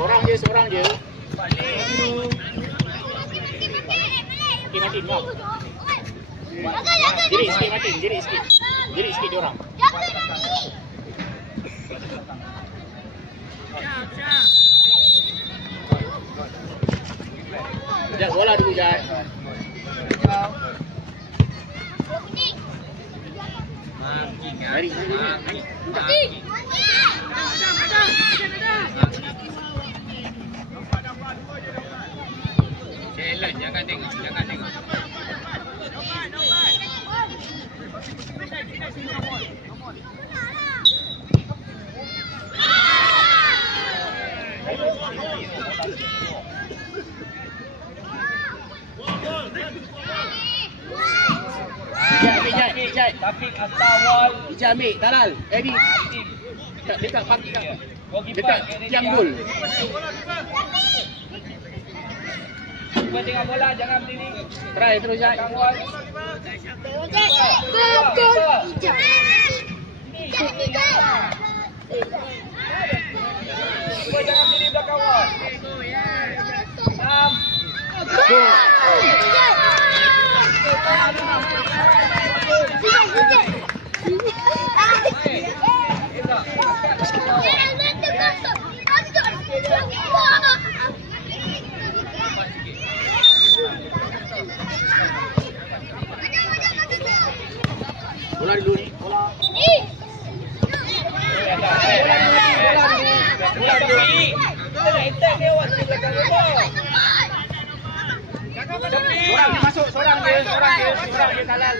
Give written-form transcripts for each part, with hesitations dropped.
Seorang je. Okey, Martin, kau. Jerit sikit, Martin. Jerit sikit diorang. Jat, bola dulu, Jat. Mari. Jangan tengok. Ijat. Tapi Astawal. Ijat ambil, Talal. Eddie. Dekat parking kat. Dekat tiang gol. Cuba tengok bola, jangan berdiri. Try terus, Ijat. Gol. Ijat. Cuba jangan berdiri belakang gol. 6. Bola dulu ni. Bola dulu. Kita nak attack dia awak di belakang bola. Seorang masuk, seorang dia Talal.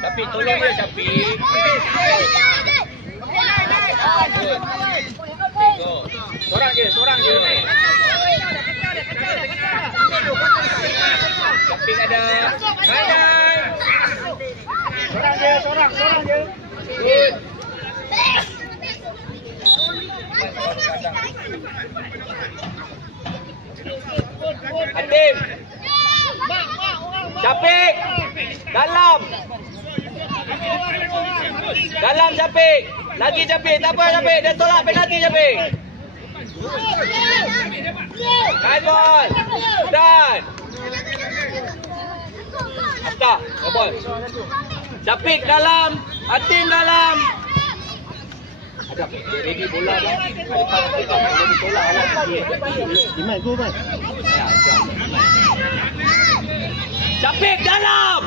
Tapi tolong dia, tapi. Seorang je. Tapi ada. Seorang je. Good. Atim. Syafiq. Dalam Syafiq. Lagi Syafiq. Tak apa Syafiq. Dia tolak penalti Syafiq. Nice ball. Dan Afta. Ball. Syafiq dalam. Atim dalam. Ada ready bola dah. Ada tolak lagi. Iman go Mat. Syafiq dalam.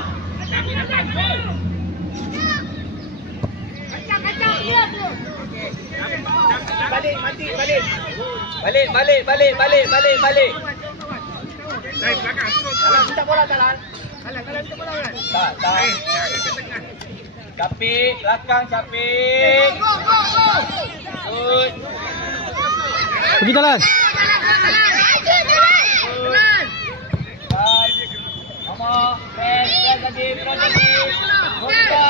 Balik. Naik belakang. Kalau kita bola Talal. Kalau kita bola kan? Tak. Syafiq, belakang Syafiq. Good. Pergi Talal. Mama, press lagi. Buka.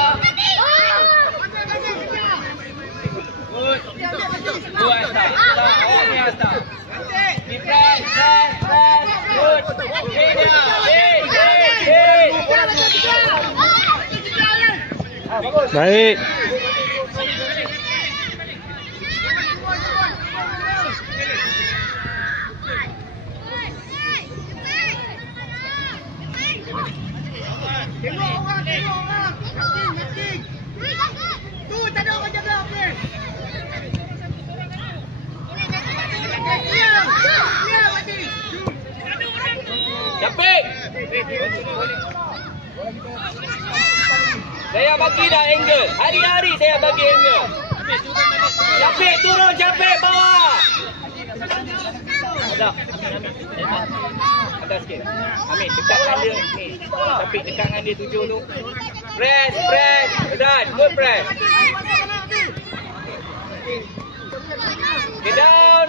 Good. Dua Asta. Awak ni Asta. Ni press. Good. Baik. Tengok orang. Yakin. Tu tak ada orang jaga apa. Syafiq. Saya bagi dah angle. Hari-hari saya bagi angle. Syafiq turun, Syafiq bawah. Ada. Atas sikit. Amin, dekatkan dia ni. Syafiq dekatkan dia 7 tu. Press. Dan, good press. Okay, down,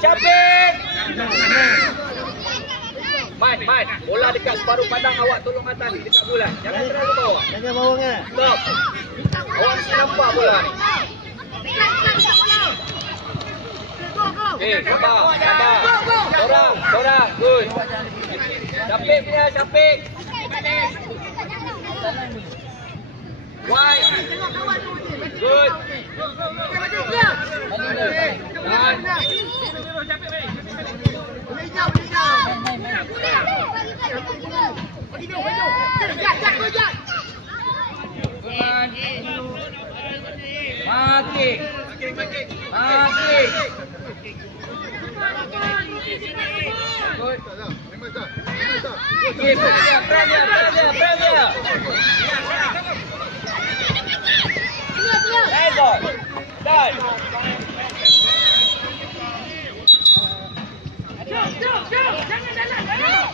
Syafiq. Man, bola dekat separuh padang awak tolong atas ni, dekat bulan. Jangan terlalu bawah. Jangan bawah kan? Stop. Awak mesti nampak bola ni. Sabar. Sorang. Good. Syafiq punya, Syafiq. Wide. Good. Pergi dulu. Jat. Maki. Good. Okay, press dia. Hey, ball. Done. Jom. Jangan jalan. Jaga.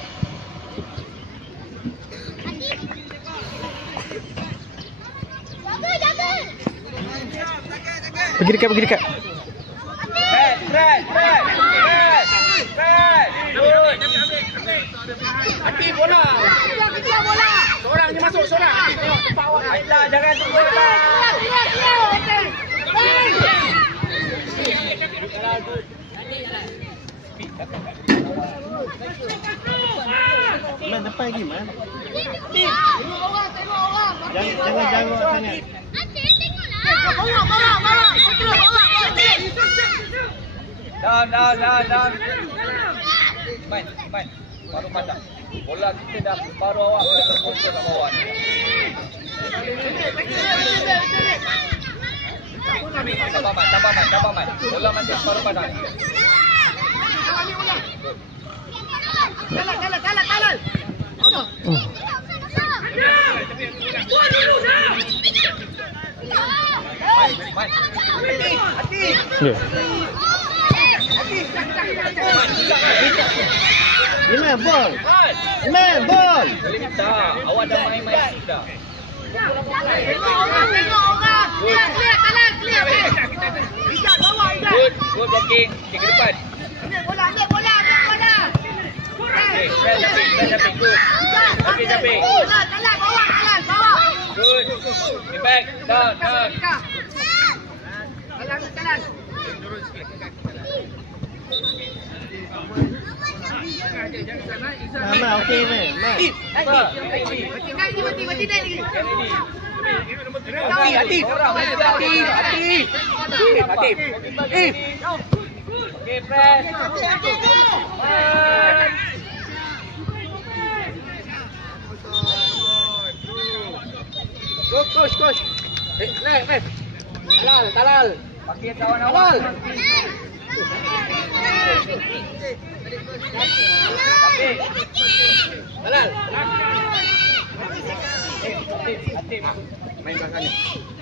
Pergi dekat. Press. Good. Hati bola. Kejar bola. Seorang je masuk, seorang. Aisyah, jangan tunggu lah. Man, depan lagi, Man. Tengok orang. Jangan jauh sangat. Bawa. Down. Main. Baru pandang. Bola kita dah baru awak kena terfokus kat bawah ni. Sabar, Man. Bola masih baru pandang ni. Kalah. Main. Hati. Ya. Iman, bol. Boleh tak? Awak dah main dah. Tengok orang. Clear. Ijat bawah. Good blocking. Ke depan. Ambil bola. Okay, press jumping. Good. Okay, jumping. Kalah bawah. Good. Be back. Down. Kalah. Mama, okey, Man. Mati lagi. Hati. Okay, press. Coach. Left. Talal. Pakai kawan awal. Talal. Atim. Main belah kanan.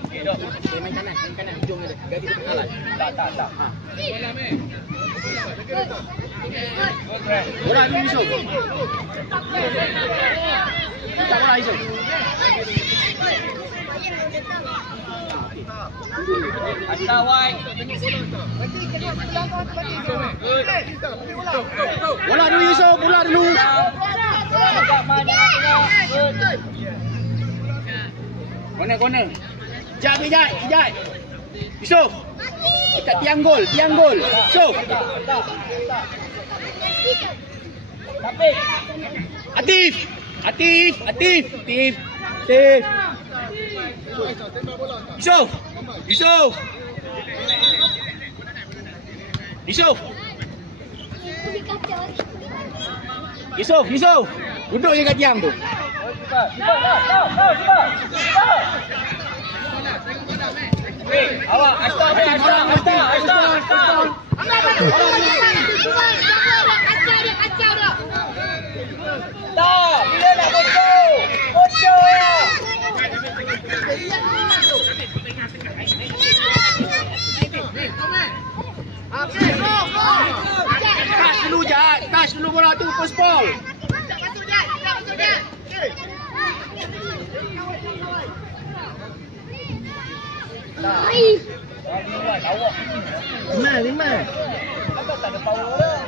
Okay, dok. Main kanan. Hujung dia. Gaji dia talal. Tak. Bola ni Yusuf. Bola Yusuf. Asta wide. Bola dulu, Yusuf. Corner. Ijat. Yusuf. Dekat tiang gol. Yusuf. Atif. Yusuf. Duduk je kat tiang tu. Awak, Asta. Tak, bila nak bocor ya. Touch dulu bola tu, post ball. Lima. Kenapa tak ada power dah?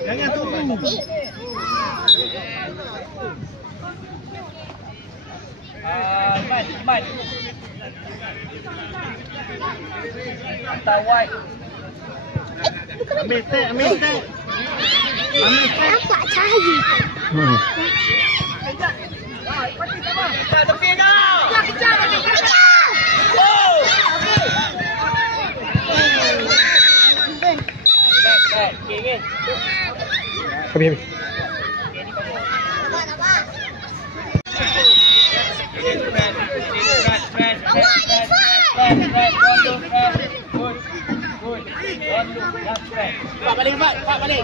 Jangan tunggu. Man. Hantar wide. Ambil tag. Nampak cahaya. Kejar tepi kau. Kejar. Oh. Back. Okay. Habis. balik, Fat balik.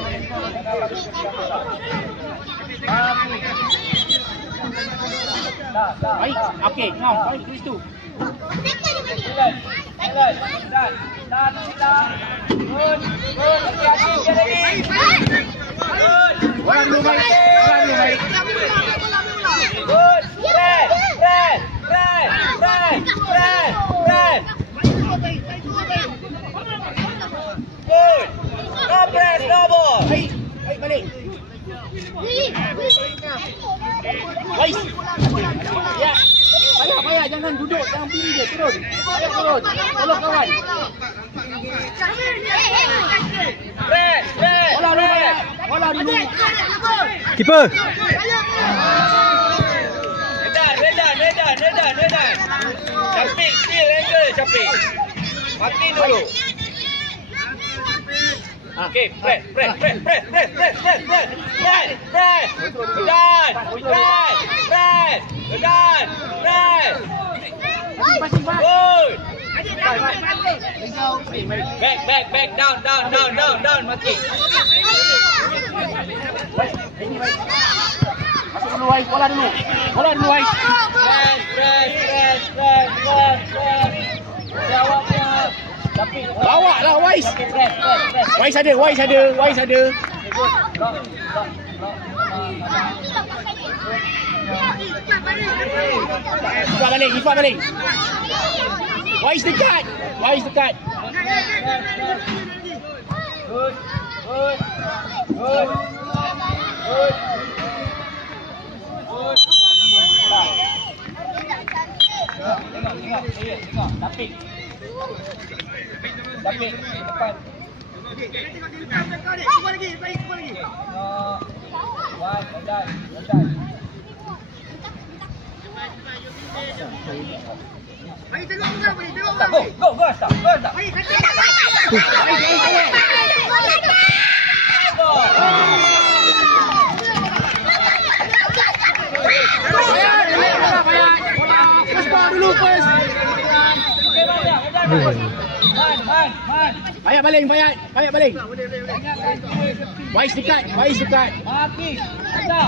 Baik, okey, ngau, baik di situ. Orang dulu baik. Good. Red. Good. No press, no ball. Baik, balik. Baik. Ya. Payah, jangan duduk, jangan pilih dia, turun. Payah turun. Tolong kawan. Press. Bola dulu, Payah. Bola dulu. Keeper. Redan. Capik, still angle Capik. Mati dulu. Okay, press. Good. Back, down, Mati. Masuk dulu, Wais. Bola dulu, Wais. Press. Jawabnya. Capik. Bawa lah, Wais. Press. Wais ada. Ifat balik. Wais dekat. Good. Tengok. Capik. Depan. Redan. Go, Asta. Payah balik. Wais dekat. Mati. Ada.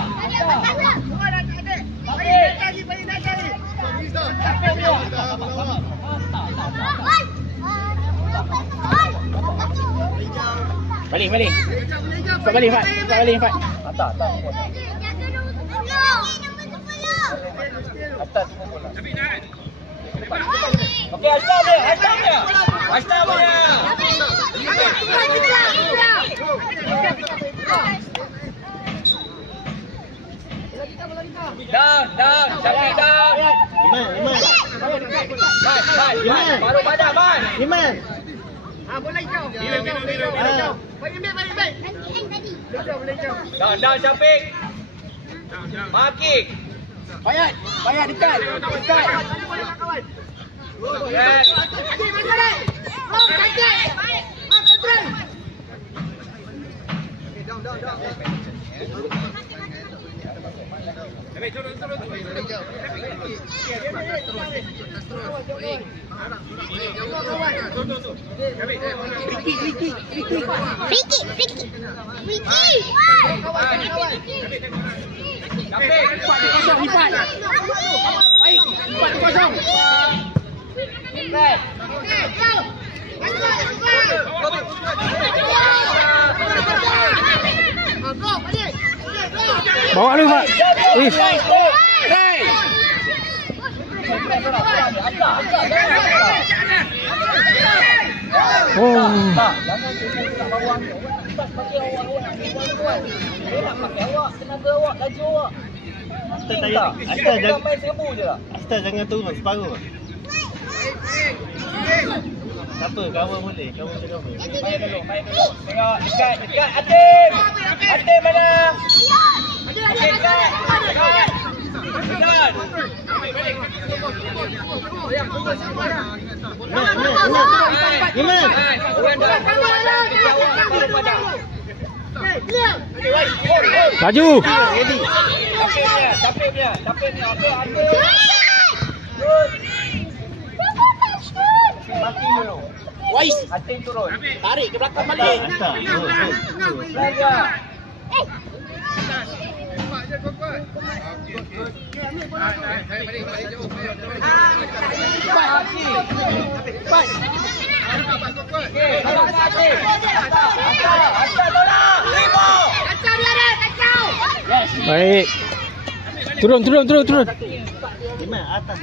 Balik. Kau balik, Fat. Tak. Atas semua bola. Okey, Asta punya. Down. Capik down. Iman. Man. Baru padam, Man. Iman. Bola hijau. Baik. Down, Capik. Marking. Payah dekat. Yes. Lipat. Baik, 4-0. Bawa dulu, Pak. Wih. Oh. Asta jangan turun separuh. Tak apa, kawan boleh. Kawan boleh. Main dulu. Tengok dekat. Atim mana? Okey, dekat. Iman. Laju. Capek dia. Okey, Wais. Atin turun. Tarik ke belakang balik. Jaga. Baik. Turun. Lima atas.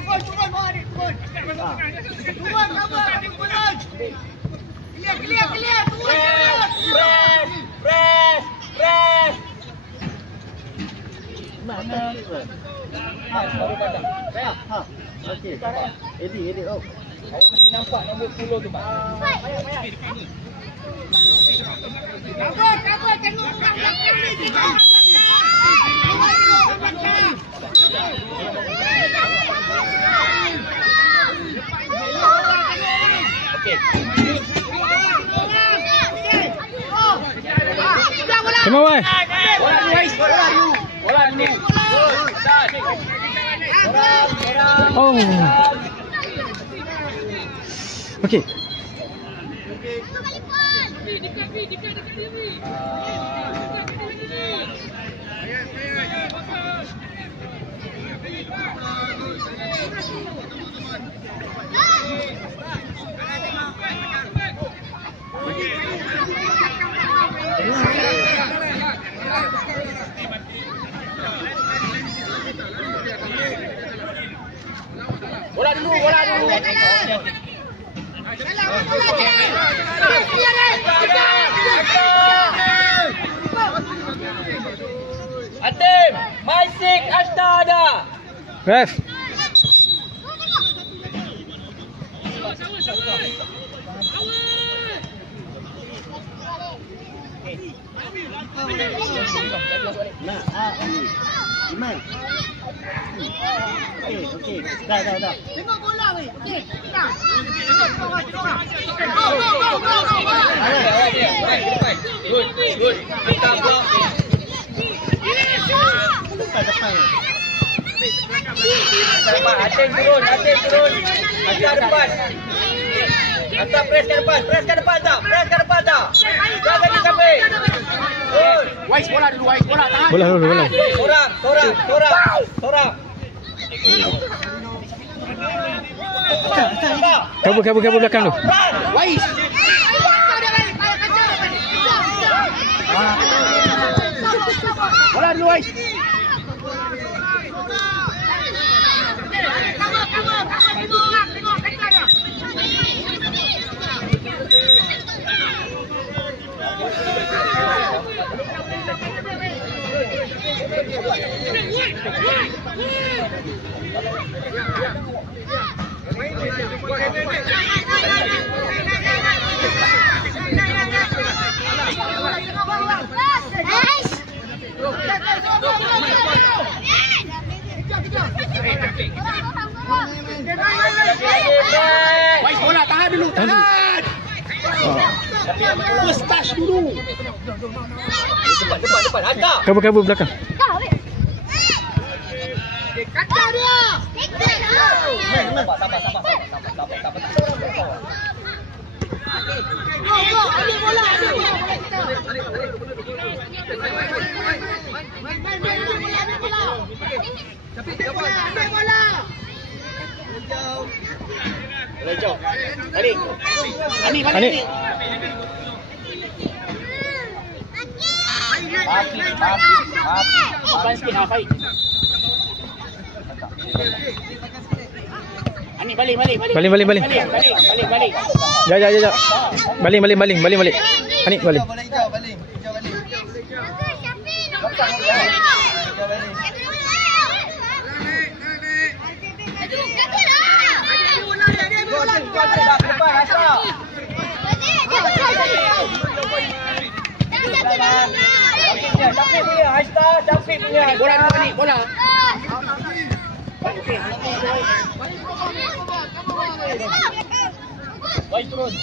Turun, clear. Press. Mana? Okey. Edit. Oh. Awak mesti nampak nombor 10 tu, Pak. Cover, tengok orang belakang ni. Okey. Come on, boy. Bola dulu. Oh. Okey. Bola dulu. Atim, Maisik, Ashta ada. Ref. Nah, Iman. Okey. Dah. Tengok bola weh. Okey, dah. Good. Kita blok. Depan. Atin turun. Atin depan. Hantar press ke depan tak? Jangan di samping. Good. Wais bola dulu. Tahan. Bola dulu. Sorang. Kabur belakang tu. Wais. Bola dulu, Wais. Wais bola, tahan dulu. First touch dulu. Depan. Hantar. Kabur belakang. Kacau dia. Sabar. Go, ambil bola. Ambil bola. Jauh. Balik. Ani. Maaf sikit, baik. Ani balik. Balik. Balik. Ya. Balik. Ani balik. Bola dulu ni, bola. Baik turun.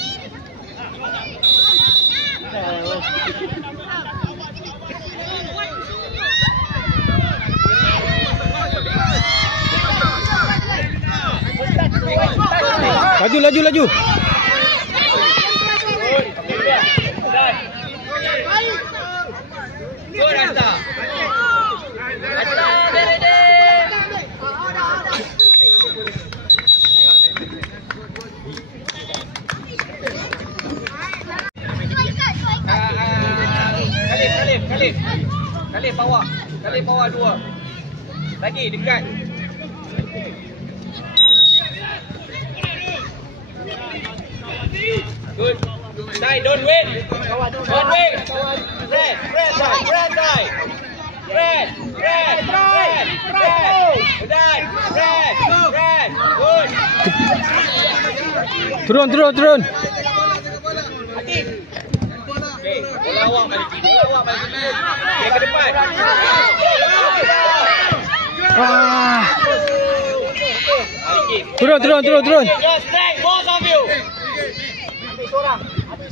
Laju. Good, Asta. Asta, ready. Khalif bawa. Khalif bawa 2. Lagi dekat. Good. Sai, don't wait. Don't wait. Press. Udah. Press. Good. Turun. Hati. Okey, bola awak Maliki. Okey, ke depan. Maliki. Turun. Just strike, both of you.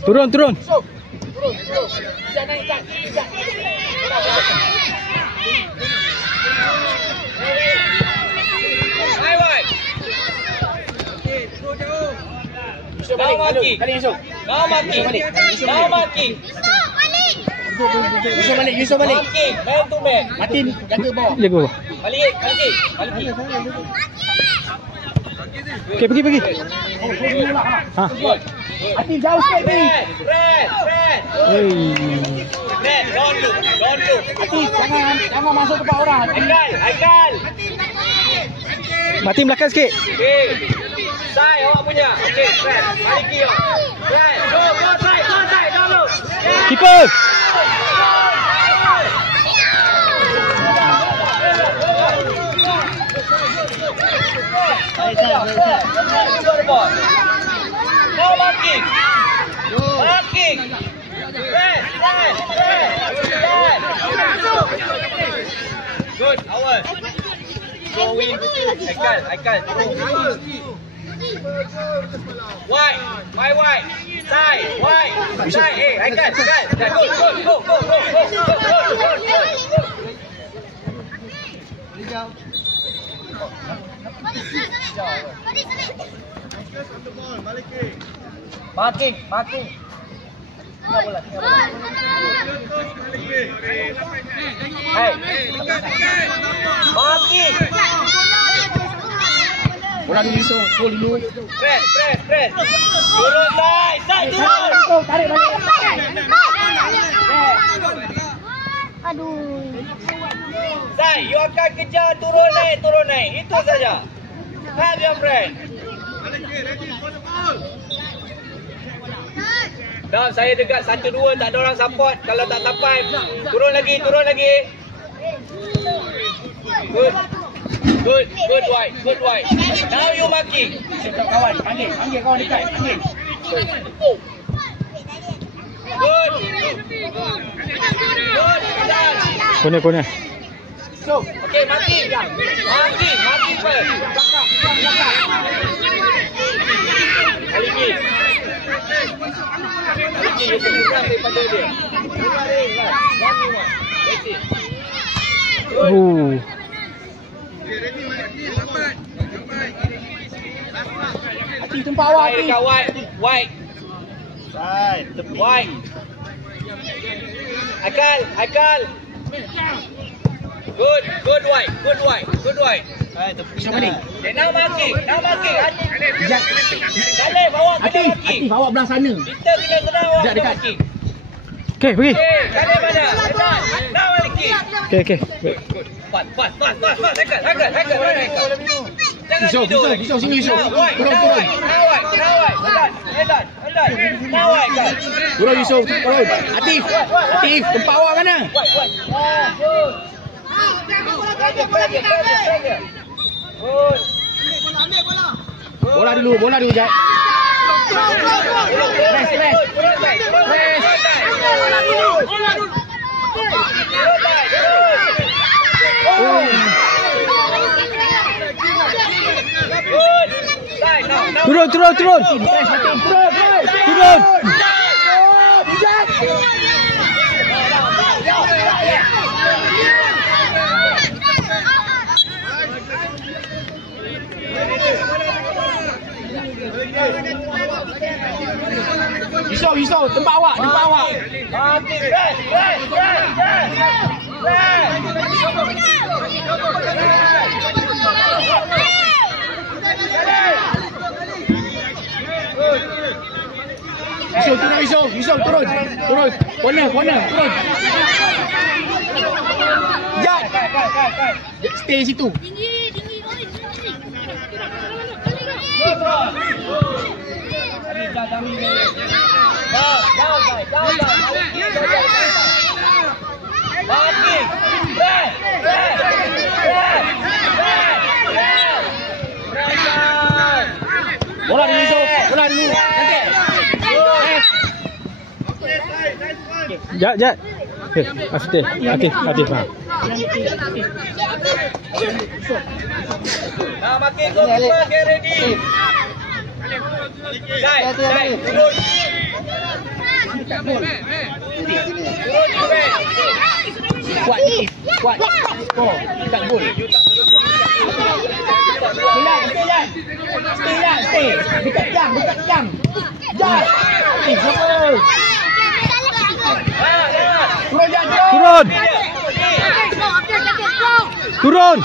Turun. Bye. Now marking. Yusof balik. Marking, man to man. Matin jaga bawah. Jaga bawah. Maliki. Okey, pergi. Ha. Matin jauh sikit ni. Press. Press, don't look. Matin jangan masuk tempat orang. Aikal. Mati belakang sikit. Okey. Sai awak punya. Okey, press. Maliki yo. Press. Go side, don't look. Keeper. No marking. Press. Good, ours. Go win. Aikal. White. My white. Side. White. Side. Hey, Aikal. Go. Marking. Tinggal bola. Hey. Marking. Bola dulu Yusof, gol dulu. Press. Turun, side, turun. Tarik balik. Aduh. Sai, you akan kejar turun naik. Itu saja. Have your friend. Dah, saya dekat 1-2, tak ada orang support. Kalau tak sampai, turun lagi. Good white. Now you marking. Kawan, panggil kawan dekat. Good. Kona. So, Okay, marking first. Maliki, you should run daripada dia. That's it. Oh. Hati tempat awak Saya Hati. dekat white. White. Aikal. Good white. Yusof balik. Now marking. Kale bawa kena Hati marking. bawa belah sana. Kita kena senang awak Sekejap kena dekat. marking. Okey, pergi. Kale mana? Now marking. Okey. Good. Fast. Aikal. Jangan Yusof, tidur. Yusof, sini, Yusof. Now white. Now white. Now Aikal. Turun Yusof, turun. Atif, tempat awak mana? Good. Good. Bola dulu Jat. Press. Turun. Press, Hati, turun. Yusof, tempat awak. Mati, rest. Yusof, turun. Corner, turun. Jat. Stay situ. Bola dulu. Nanti. Jat. Okay, Atif. Ha. Nah, makin kau keluar, get ready. Jai, turun. Kuat. Oh, tak gol. Stay. Dekat jam. Jam. Turun.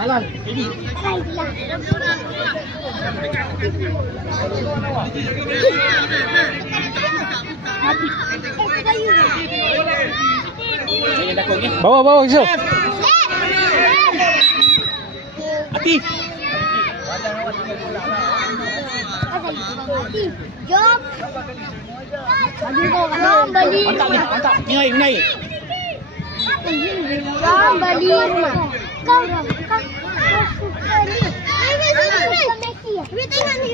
Halal, jadi. Bawa Yusof. Atif. Jom. Jom beli. Mantap. Naik. Jom beli. Kau suka ni. Tengok ni.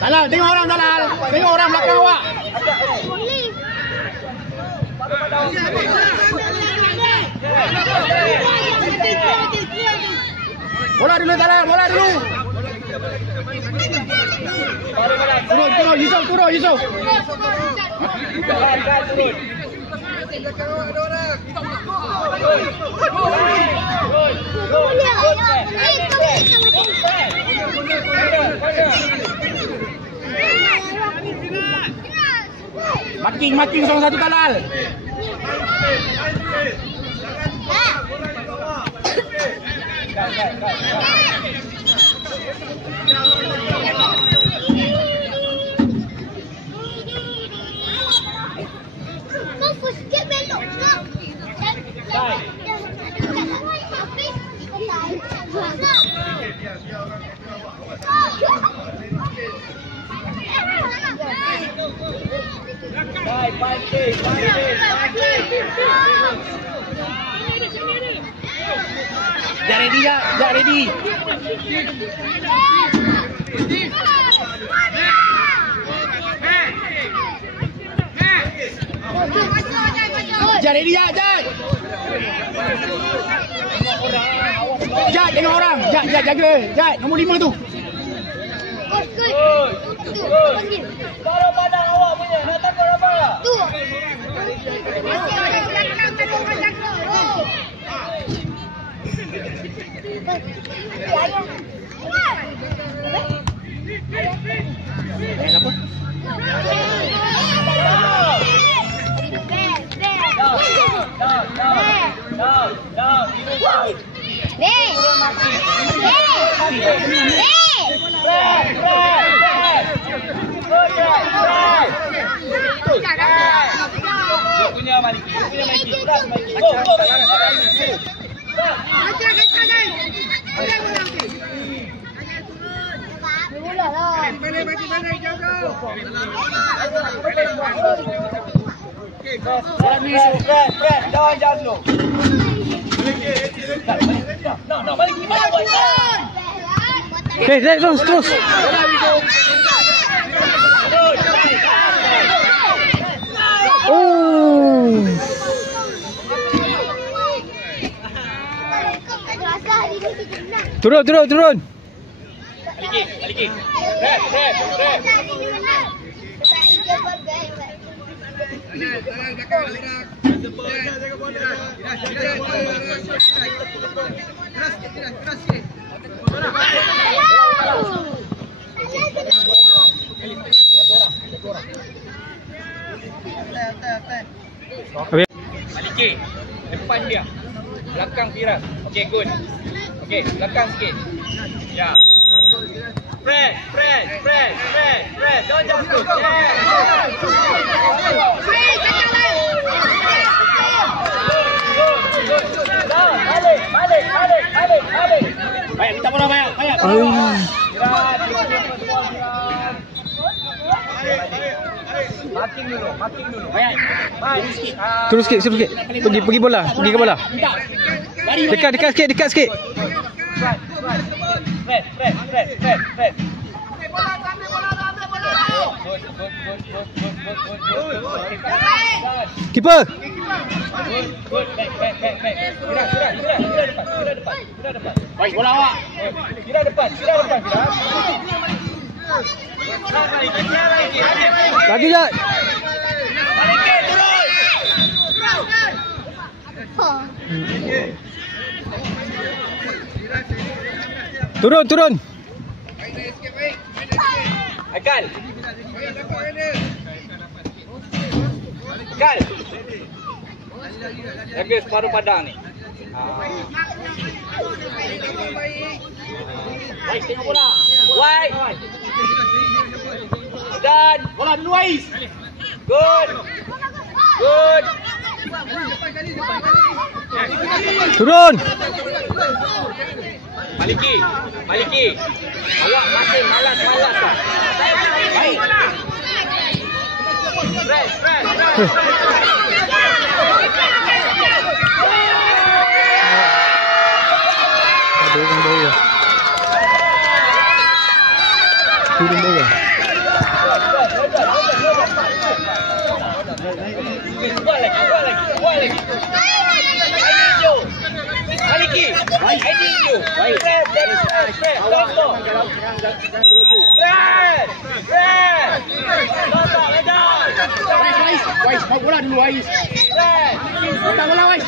Dalal, tengok orang Dalal. Tengok orang belakang awak. Bola dulu Dalal, bola dulu. Turun, Yusof. Making seorang satu Dalal. Jat ready. Jat ready, Jat. Jat, tengok orang. Jat, jaga. Jat, nombor 5 tu. Taruh badan awak punya. Nak takut apa? Tu. Masih ada belakang tengok jaga. Apa? Jangan slow. No, balik gimana buat? Okay, terus. Turun. Maliki. Red. Maliki, depan dia. Belakang Firas. Okey, good. Okey, belakang sikit. Ya. Press. Don't just go. Balik. Baik, kita bola banyak. Marking dulu. Baik. Sikit. Turun sikit. Pergi bola. Pergi ke bola. Lari. Dekat sikit. Press. Keeper. Good. Back. Kira depan. Baik, bola awak. Kira depan. Lagi jat. Maliki, turun. Turun. Akal. Jaga separuh padang ni. Baik, tengok bola. Wide. Dan Bola dulu, Ais. good. Turun. Maliki. Awak masih malas tak? Baik. Press. Ada orang bawah. Turun bawah. Buat lagi. Maliki. Baik. Press. Ais, mau bola dulu, Ais. Minta bola, Ais.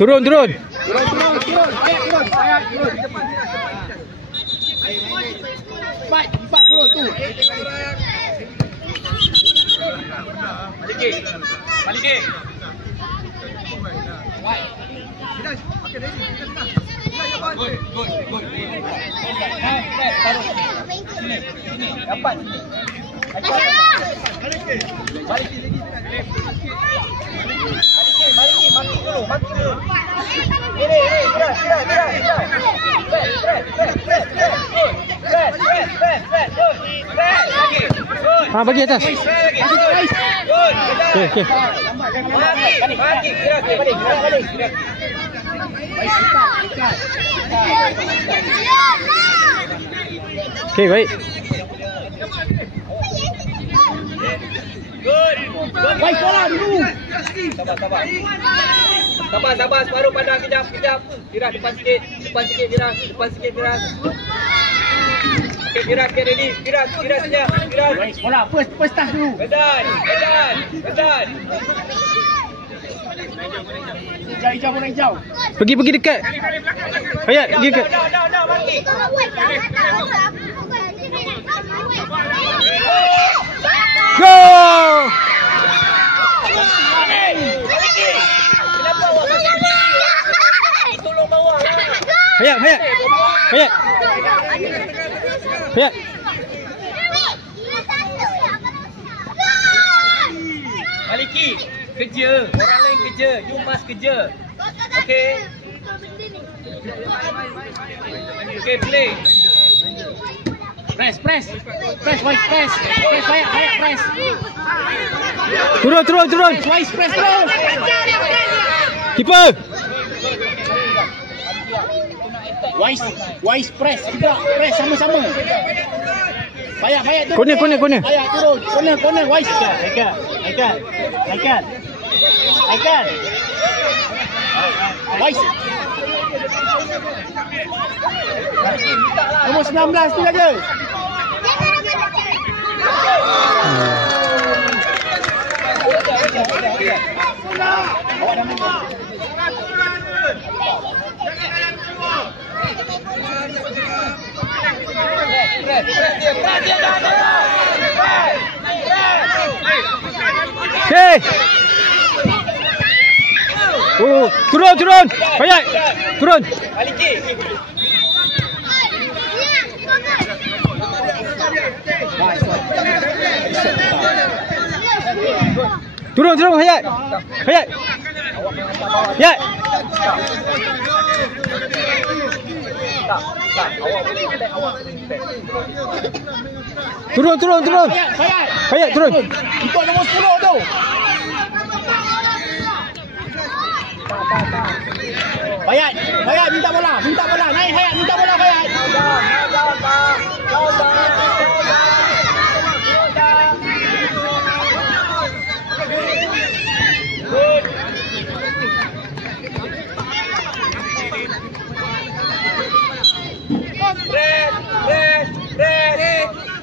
Turun. Turun. Empat turun tu. Maliki. Good. Sini. Dapat. Maliki dulu. Ini. Gerak. Press. Bagi atas. Good. Okey. Maliki. Gerak. Okey, baik. Good. Ais, bola dulu. Sabar. Separuh padang kejap. Firas depan sikit. Firas. Okey, Firas get ready. Firas saja. Ais, bola first touch dulu. Bedan. Hijau, bola hijau. Pergi dekat. Hayat, pergi dekat. Dah, Maliki. Go! Kenapa awak tolong bawah lah. Hayat. Maliki, kerja. Orang lain kerja. You must kerja. Okey. Okey, play. Press, Ais, press. Hayat, press. Turun. Ais, press terus. Keeper. Ais, press juga. Press sama-sama. Hayat turun. Corner. Hayat turun. Corner. Ais. Aikal. Wise. Nombor 19 tu jaga. Okey. Turun. Hayat. Turun. Balik kiri. Turun Hayat. Hayat. Ya. Turun. Hayat turun. Ikut nombor 10 tu. Hayat minta bola. Naik Hayat minta bola Hayat.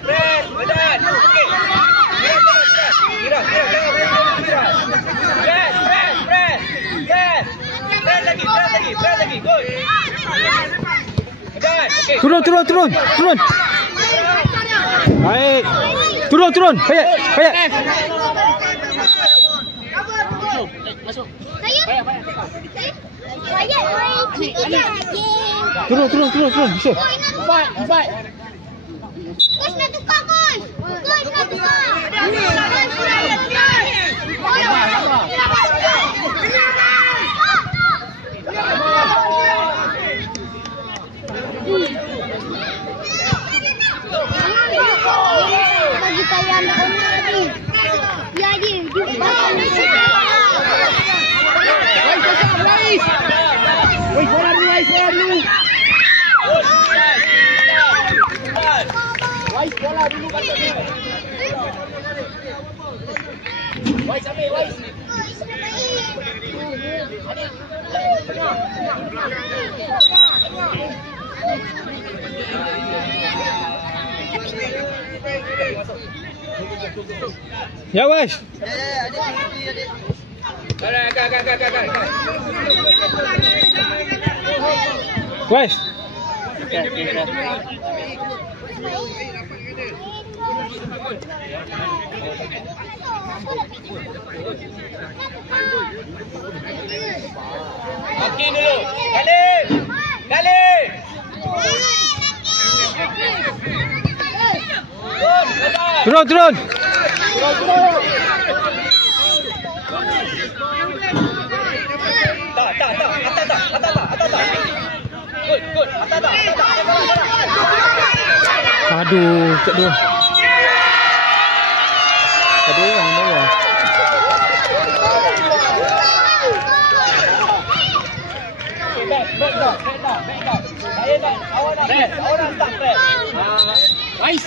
Press. Badan. Okey. Kira. Press. Press lagi. Good. Badan. Okey. Turun. Baik. Turun. Hayat. Masuk. Turun. Bisa. Empat. Coach nak tukar, Coach. Bagi saya anak lagi. Dia je. Bola dulu. Wise bola dulu kat sini. Wise ambil Wise. Ya Wes. Wes. Makin dulu. Galip. Turun. Atas. Good. Atas. Aduh, kedua. Kedua orang bawah. Back down. Awak nak start press. Wise.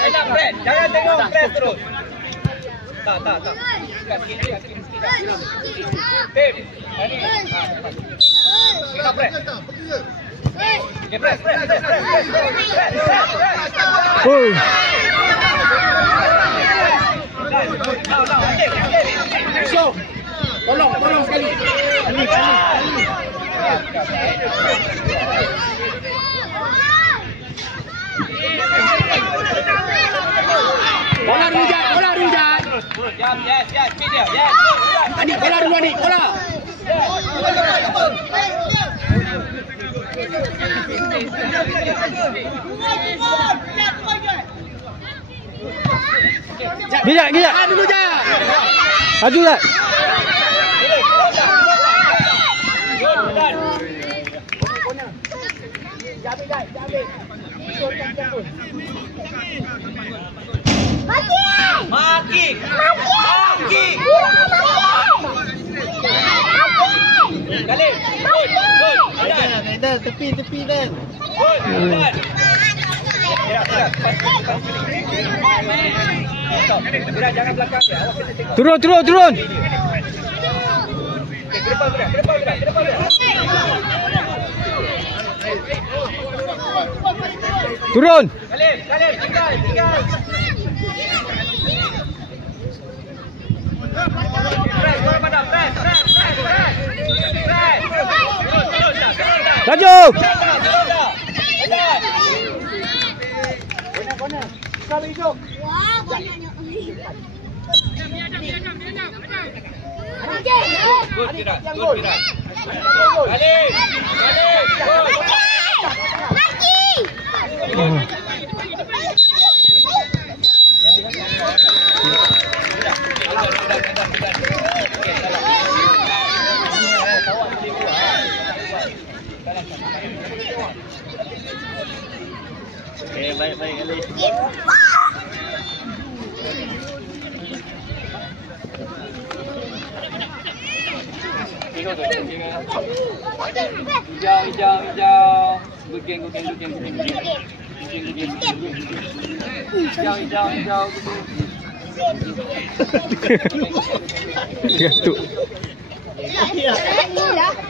Jangan press. Jangan tengok press terus. Tak. Kat sikit. Tim. Kita press. Okay, press. Oh. So. Tolong sekali. Bola rujat. Yes, speed dia. Yes. Adik, bola dulu Adik, bola. Gijak. Dulu je. Maju tak? Maki. Galip. Good. Tepi dah. Good. Jangan belakang dia. Turun. Turun. Salim, tinggal. Press, bola padam, press. Laju. Good, Virat. Salim. Okay, baik Ali. Hijau. Good game. Hijau. Gantuk.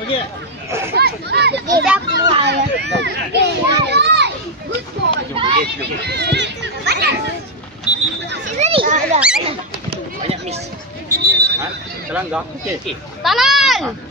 Okey. Banyak miss. Terlanggar. Okey. Tangan.